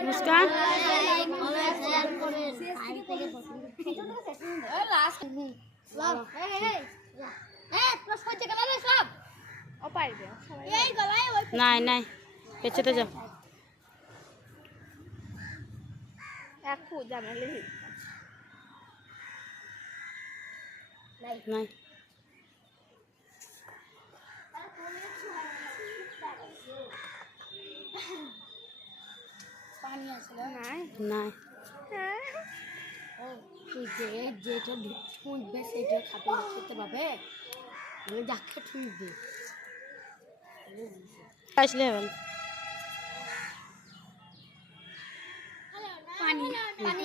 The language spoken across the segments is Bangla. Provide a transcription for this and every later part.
মুস্কান নাই নাই পেছতে যাও নাই পানি আসলে নাই নাই তুই যেটা ঠুঁকবে সেটা খেতে পাবে আমি যাকে ঠুঁকবে আসলে হবে পানি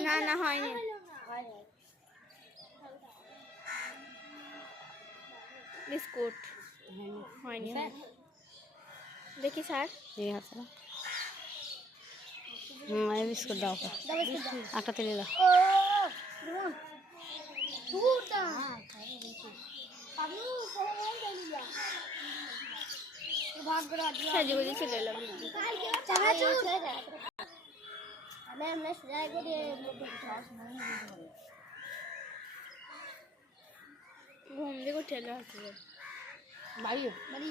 না না হয়নি বিস্কুট হয়নি দেখি স্যার ঠিক আছে এই বিস্কুট দাও একটা তেলে দাও ঘুম দিয়ে উঠে বাড়ি বাড়ি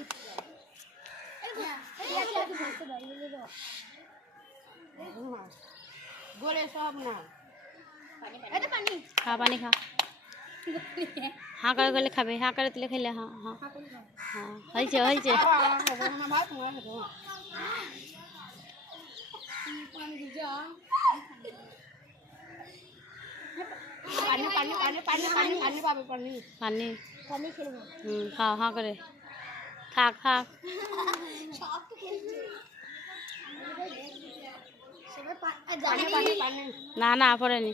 গোলে সব না খা পানি খা হাঁ করে গেলে খাবে হাঁ করে তুলে খেলে হ্যাঁ হ্যাঁ হ্যাঁ হয়েছে হয়েছে পানি খাও হাঁ করে খা খা না না পড়েনি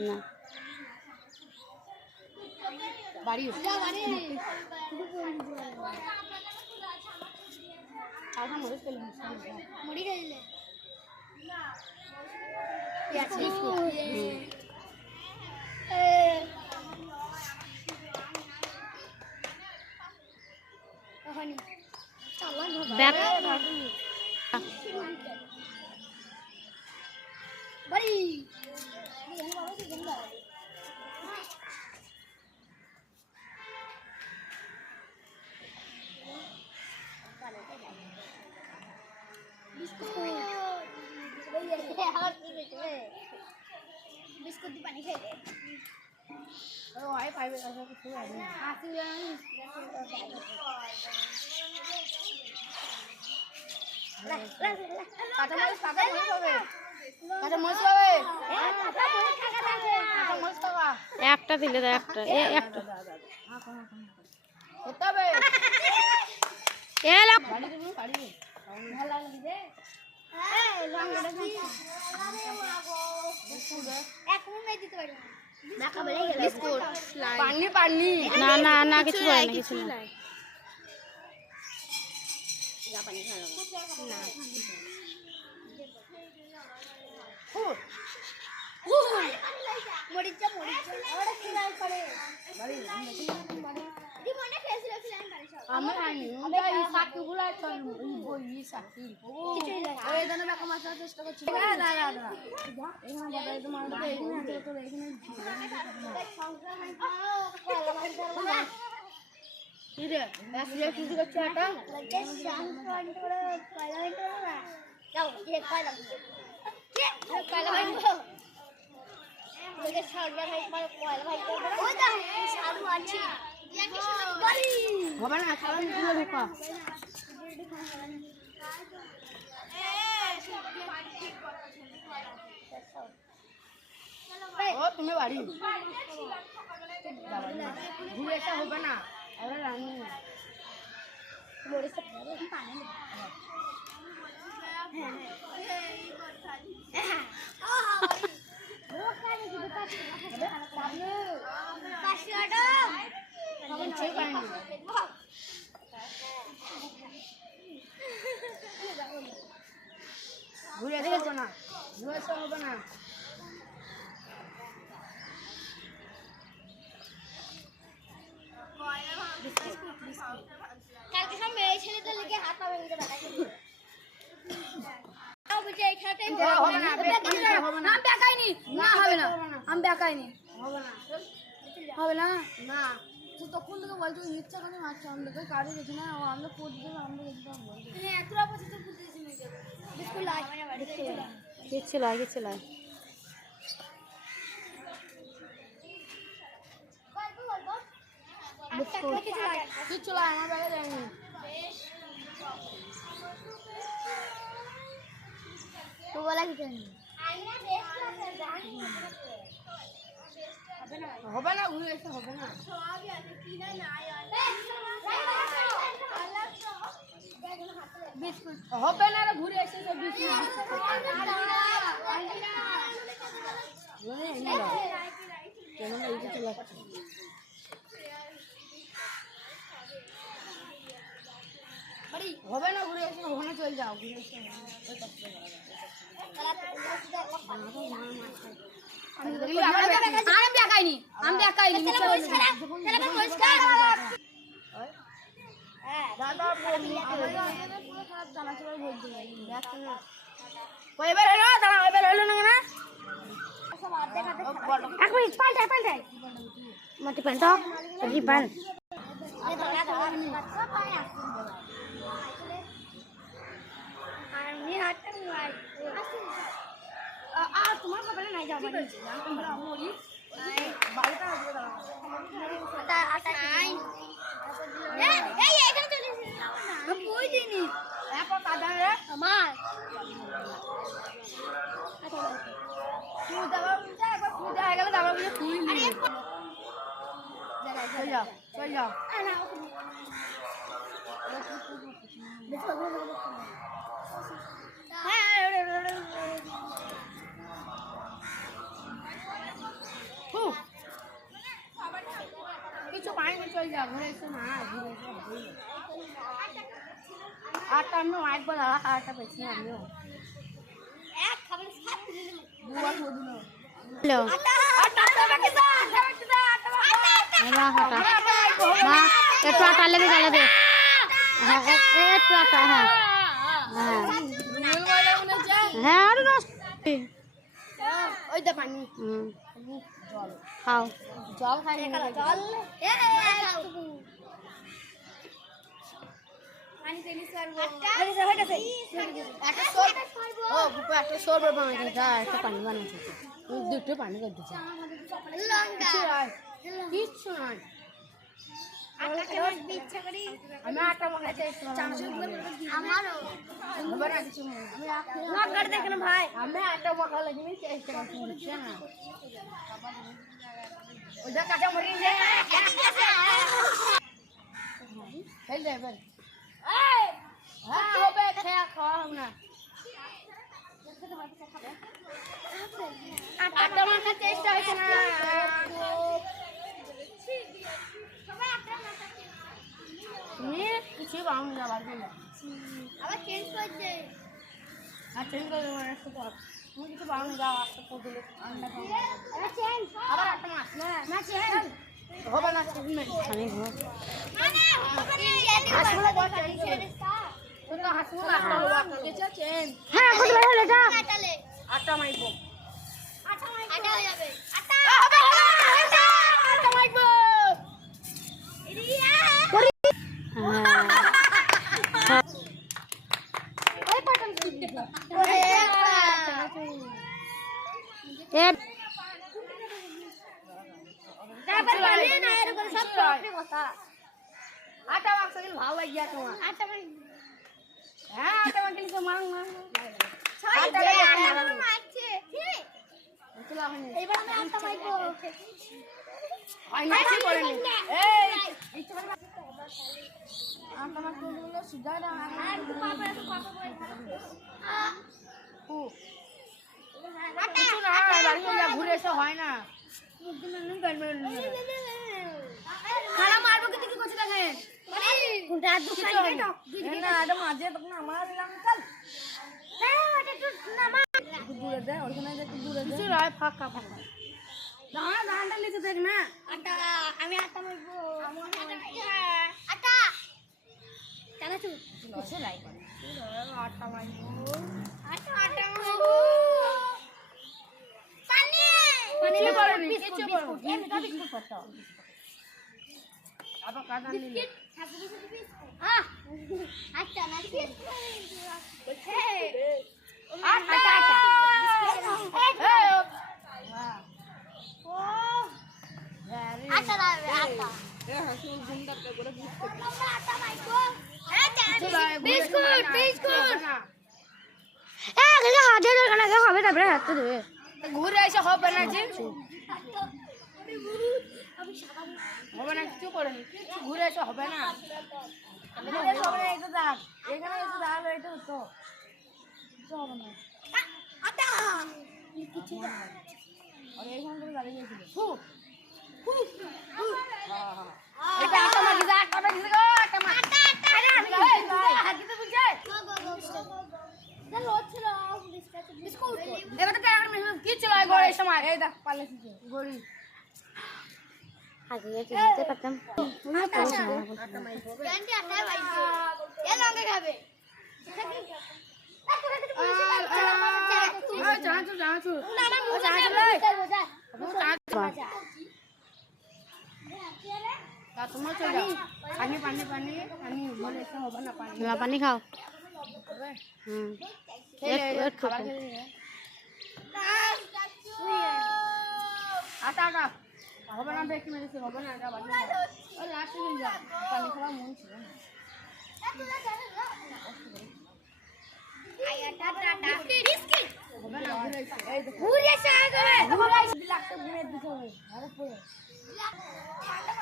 না বাড়ি মুড়ি খাইলে ব্যাগ বাড়ি বিস্কুট পানি খাইলে একটা দিলে তো একটা একটা না না না কিছু হয় না কিছু না মরিচা মরিচা ওরা কি রাই করে দি মনে খেয়েছিল ফিলান বাড়ি সব আমি আনি ওই সাকিগুলা চল বই সাকি কিছুই লাগে ওই জন্য বাকা মাছার চেষ্টা করছি না না না না এখানে বাবা তোমার এখানে তো এখানে কি রে আসলে কিছু করছ এটা লাগে শান্ত করে কয়লা হইতো না যাও যে কয়লা কে কয়লা হইতো সাদা ভাই মানে কয়লা ভাই ওই দা সাধু আছে ইয়াকে শুনে বাড়ি হবে না খাওয়া নিয়ে ঢোকা ও তুমি বাড়ি ঘুরে এটা হবে না আরে রানী মোরে সব পানি ঘুরে আসবো না ঘুরে আসবো না কালকে সব মেয়ে ছেলেদের লিখে হাত পা ভেঙে হবে না, আমি বেকাইনি, না হবে না, আমি বেকাইনি, হবে না, না তুই তখন থেকে বলছো ইচ্ছা করে মারছো, আমাদের কাজে গেছি না, আমরা কোর্ট দেবো, আমরা একদম হ্যাঁ তোরা পছন্দ করতে দিয়েছি মেয়েকে বিস্কুট লাই কিচ্ছু লয় কিচ্ছু লয় কিচ্ছু লাই আমার ব্যাগে দেয়নি তো বলা কি জানি হবে না ঘুরে এসে হবে না হবে না রে ঘুরে এসে হবে না ঘুরে এসে ওখানে চলে যাও ঘুরে এসে আমি দেখাইনি দাদা এবার হলো দাঁড়া এবার হলো না না এক মিনিট পাল্টাই মাটি পান তো রি পান আর তোমার কপালে নাই যাও আমরা মরি বাড়িটা হবে আটা নাই এই এখানে চলে এসেছি আমি কই দিইনি এখন কাদা রে আমার তুই দাও একবার তুই দেখা গেল দাও বলে তুই আরে চল যাও না কিছু পাইনি চল যা ঘুরে এসে না ঘুরে এসে আটটা আমি একবার আটটা পেয়েছি আমিও হ্যালো একটু আটা লেগে গেল দে একটু আটা হ্যাঁ হ্যাঁ আরো ওই দে পানি খাও জল খাই জল একটা পানি বানাচ্ছে দুটো পানি করে দিচ্ছে কিচ্ছু নয় আমি আটা মাখাতে ভাই আমি আটা মাখা লাগবে চেষ্টা করছি না ওটা কাটা মরি খেল যাবে হবে খেয়া খাওয়া হবে না আটা মাখার চেষ্টা হয়েছে না তুমি কিছুই পাও না আবার আবার চেঞ্জ করছে আর চেঞ্জ করে দেবো একটা পর তুমি কিছু পাও না যাও একটা পর দিলে আবার চেঞ্জ আবার একটা মাছ না চেঞ্জ হবে না আমি হ্যাঁ আটা মাইবো আটা মাংস কিন্তু ভালো লাগিয়া তোমার হ্যাঁ আটা মাংস তো মাং মাং ঘুরে এসে হয় না খানা মারবো কিন্তু কি করছে দেখেন মাঝে তখন আমার দূরে দেয় ওখানে দূরে দেয় ফাঁকা ফাঁকা দাঁড়া দাঁড়াটা নিচে দেখ না আটা আমি আটা মারবো আটা জানাচ্ছ কিছু লাই আটা মারবো আটা আটা মারবো আবার কাদা নিলে আচ্ছা না আচ্ছা আচ্ছা বিস্কুট বিস্কুট হাতে দোকানে হবে তারপরে হাতে দেবে ঘুরে এসে হবে না যে হবে না কিছু করে কিছু ঘুরে এসে হবে না এখানে এসে দাঁড়ালো এটা হতো হবে না আর এইখান থেকে দাঁড়িয়ে গেছিল এটা আটা মাগি যা আটা মাগি গো আটা মাগি হাগি তো বুঝে বিস্কুট এবার তো টাকা মেশিন কি চলাই গড়ে এই সময় এই দেখ পালেছি গড়ি আগে যেতে পারতাম আটা মাগি ক্যান্টি আটা বাইছে এ লঙ্কা খাবে पानी पानी पानी पानी बोले ऐसा होगा ना पानी ला पानी खाओ एक खाना के लिए आटा आटा होगा ना देख मेरे से होगा ना आटा बाजी और लास्ट में जा पानी खावा मुंह से আটা আটা বিস্কুট होगा ना এই দেখো ঘুরে সাগরে লাগতে ঘুরে দিতে হবে আরে পড়ে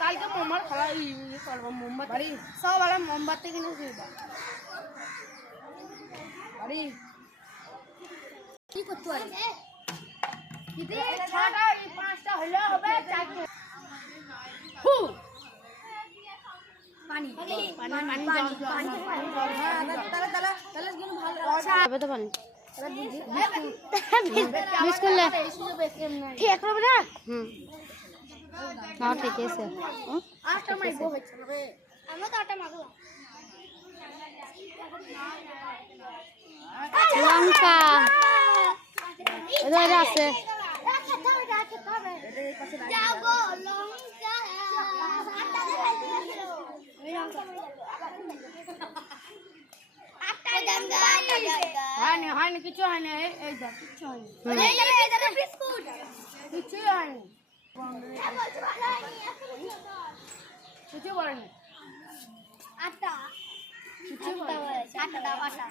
কালকে মোমবাতি খাওয়া ইয়ে করব মোমবাতি বাড়ি সব আলা মোমবাতি কিনে দিবা বাড়ি কি করতে পারি কিতে ছটা এই পাঁচটা হলে হবে চারটে হু পানি পানি পানি পানি হ্যাঁ তাহলে তাহলে তাহলে কিন্তু ভালো খাবে তো পানি বিস্কুট লে ঠিক করবে না নাও ঠিক আছে আটটা মাইবো হচ্ছে রে আমরা তো আটা মাখলাম লঙ্কা এদের আছে যাবো লঙ্কা আটা হয়নি কিছু হয়নি এই দেখ কিছু হয়নি বিস্কুট কিছুই হয়নি কিছু করেনি আটা আটা দাও আটা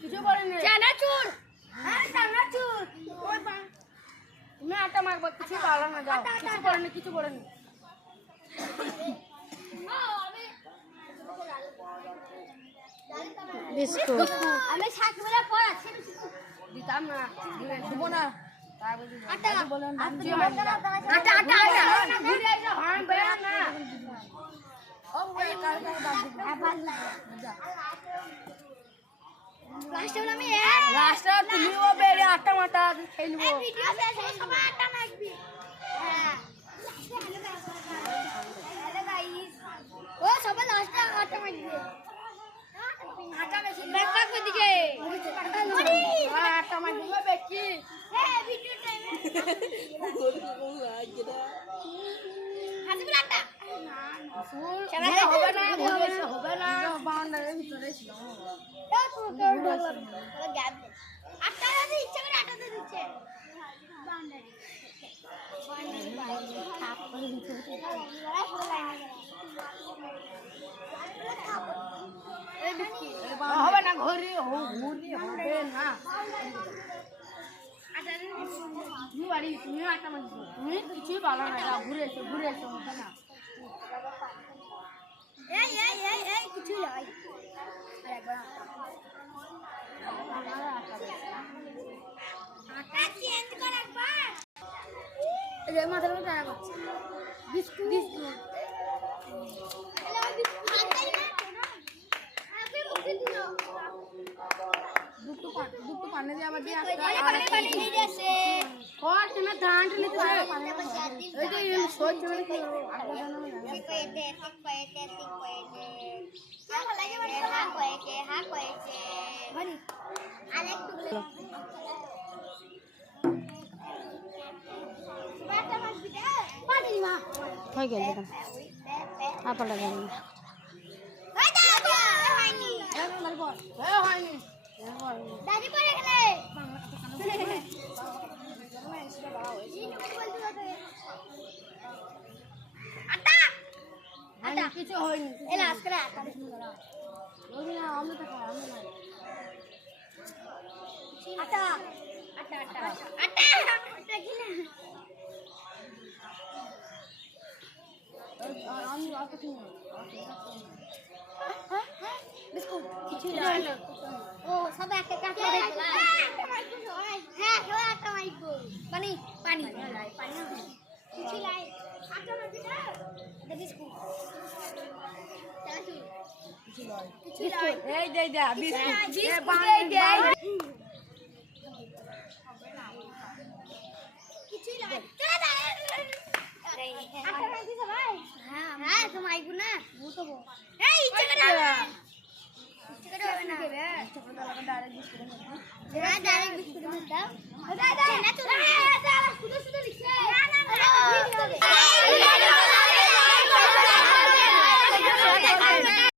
কিছু করেনি চানাচুর হ্যাঁ চানাচুর তুমি আটা মারবো কিছু পারো না যাও কিছু করেনি কিছু করেনি বিস্কুট আমি সাতবেলা পর আছি দিতাম না দিব না আটা আটা আটা আটা ঘুরে এসে হর্ন বের না ও বলে কাল কাল বাদ লাস্টে আমি লাস্টে তুমি ও বেরে আটা মাটা খেলবো ভিডিও শেষ হয়ে সবাই আটা মাখবি হ্যাঁ হ্যালো গাইস ও সবাই লাস্টে আটা মাখবি আটা বেশি ব্যাকআপ করে দিকে আটা মারবো বেকি হ্যাঁ ভিডিও টাইমে হাসিবুল আটা হবে না হবে না বাউন্ডারির ভিতরে ছিল আটা দিতে ইচ্ছা করে আটা দিচ্ছে বাউন্ডারি হবে না ঘুরি ঘুরি হবে না তুমি বাড়ি তুমি আটা মারছো তুমি কিছুই ভালো না যাও ঘুরে এসো হবে না এই কিছু নাই আরেকবার আটা চেঞ্জ কর একবার এই মাথার মধ্যে টাকা করছে বিস্কুট দুটো পানি দিয়ে আবার দিয়ে পানি নিয়ে আসে কত না ধান নিতে এই যে এই সহ্য করে কি হয়ে গেল দেখুন আপেলটা দেবেন দাদি পড়ে গেলে আটা আটা কিছু হয়নি এলা আজকে আটা আটা আটা আটা আটা আটা কি না আমি অত কিনি বিস্কুট কিছু না ও সব এক এক কাজ করে হ্যাঁ সব একটা মাইকো পানি পানি পানি কিছু লাই আটা মাইকো না এটা বিস্কুট কিছু লাই এই দে দে বিস্কুট এ বিস্কুট বান দে কিছু লাই আটা মাইকো সবাই হ্যাঁ হ্যাঁ তো মাইকো না বুঝবো এই ইচ্ছে করে ইচ্ছে করে হবে না ছোটবেলা ডাইরেক্ট বিস্কুট হ্যাঁ ডাইরেক্ট বিস্কুট দাও দাদা না তো